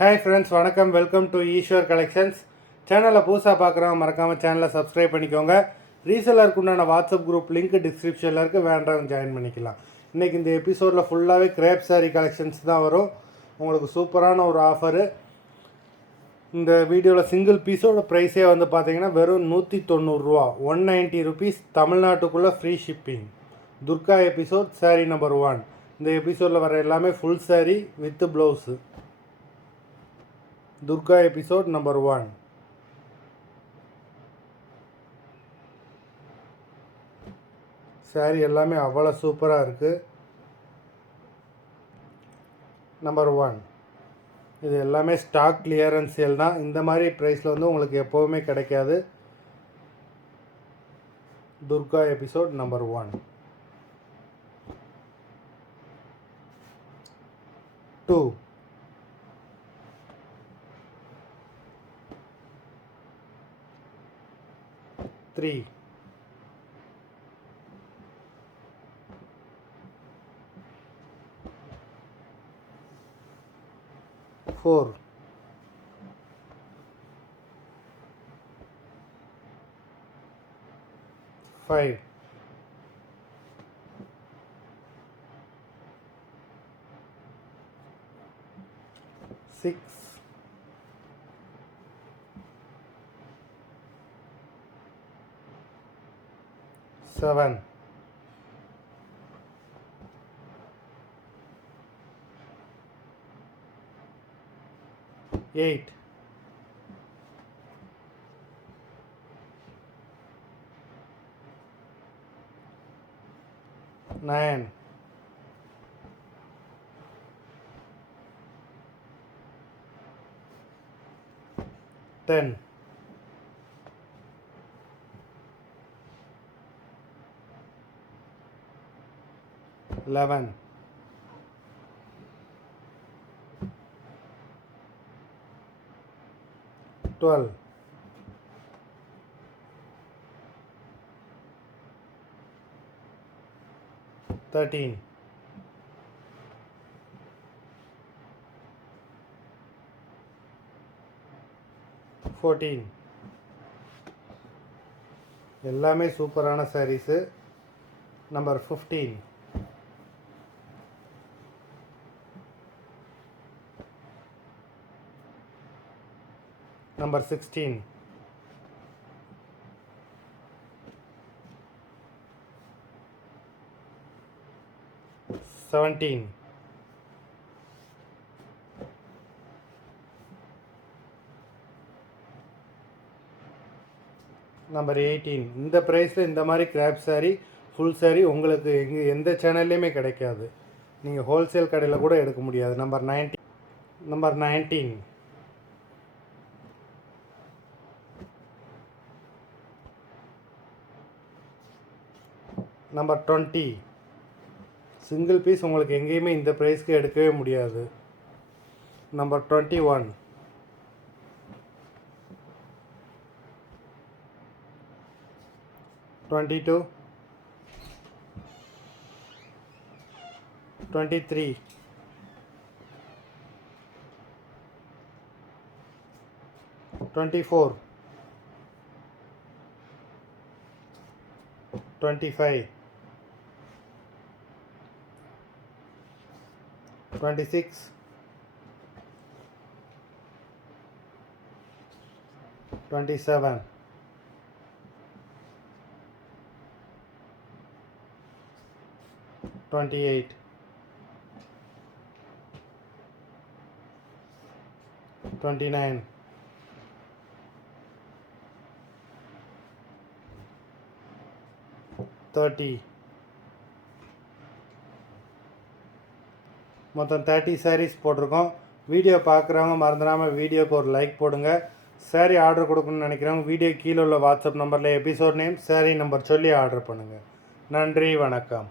Hi friends, வணக்கம். Welcome to Eswar collections. சேனலை புதுசாக பார்க்குறவங்க மறக்காமல் சேனலை சப்ஸ்கிரைப் பண்ணிக்கோங்க. ரீசெல்லருக்கு உண்டான வாட்ஸ்அப் குரூப் லிங்க் டிஸ்கிரிப்ஷனில் இருக்குது, வேண்டவங்க ஜாயின் பண்ணிக்கலாம். இன்றைக்கி இந்த எபிசோடில் ஃபுல்லாகவே கிரேப் சாரீ கலெக்ஷன்ஸ் தான் வரும். உங்களுக்கு சூப்பரான ஒரு ஆஃபரு. இந்த வீடியோவில் சிங்கிள் பீஸோட ப்ரைஸே வந்து பார்த்தீங்கன்னா வெறும் 190 190 ருபீஸ். தமிழ்நாட்டுக்குள்ளே ஃப்ரீ ஷிப்பிங். துர்கா எபிசோட் சாரீ நம்பர் 1. இந்த எபிசோடில் வர எல்லாமே ஃபுல் sari with blouse. Durga episode number 1. சாரீ எல்லாமே அவ்வளோ சூப்பராக இருக்குது. நம்பர் 1. இது எல்லாமே ஸ்டாக் கிளியரன்ஸ் சேல் தான். இந்த மாதிரி ப்ரைஸில் வந்து உங்களுக்கு எப்போவுமே கிடைக்காது. Durga episode number 1. 2. 3. 4. 5. 6. 7. 8. 9. 10. 11. 12. 13. 14. எல்லாமே சூப்பரான சாரீஸு. நம்பர் 15. Number 16. 17. 18. இந்த ப்ரைஸில் இந்த மாதிரி கிராப் சாரீ ஃபுல் சாரீ உங்களுக்கு எந்த சேனல்லையுமே கிடைக்காது. நீங்கள் ஹோல்சேல் கடையில் கூட எடுக்க முடியாது. நம்பர் 19. நம்பர் 20. சிங்கிள் பீஸ் உங்களுக்கு எங்கேயுமே இந்த ப்ரைஸ்க்கு எடுக்கவே முடியாது. நம்பர் 21. 22. 23. 24. 25. 26. 27. 28. 29. 30. மொத்தம் 30 சாரீஸ் போட்டிருக்கோம். வீடியோ பார்க்குறவங்க மறந்துடாமல் வீடியோக்கு ஒரு லைக் போடுங்க. சாரீ ஆர்டர் கொடுக்கணும்னு நினைக்கிறவங்க வீடியோ கீழே உள்ள வாட்ஸ்அப் நம்பரில் எபிசோட் நேம், சாரீ நம்பர் சொல்லி ஆர்டர் பண்ணுங்கள். நன்றி, வணக்கம்.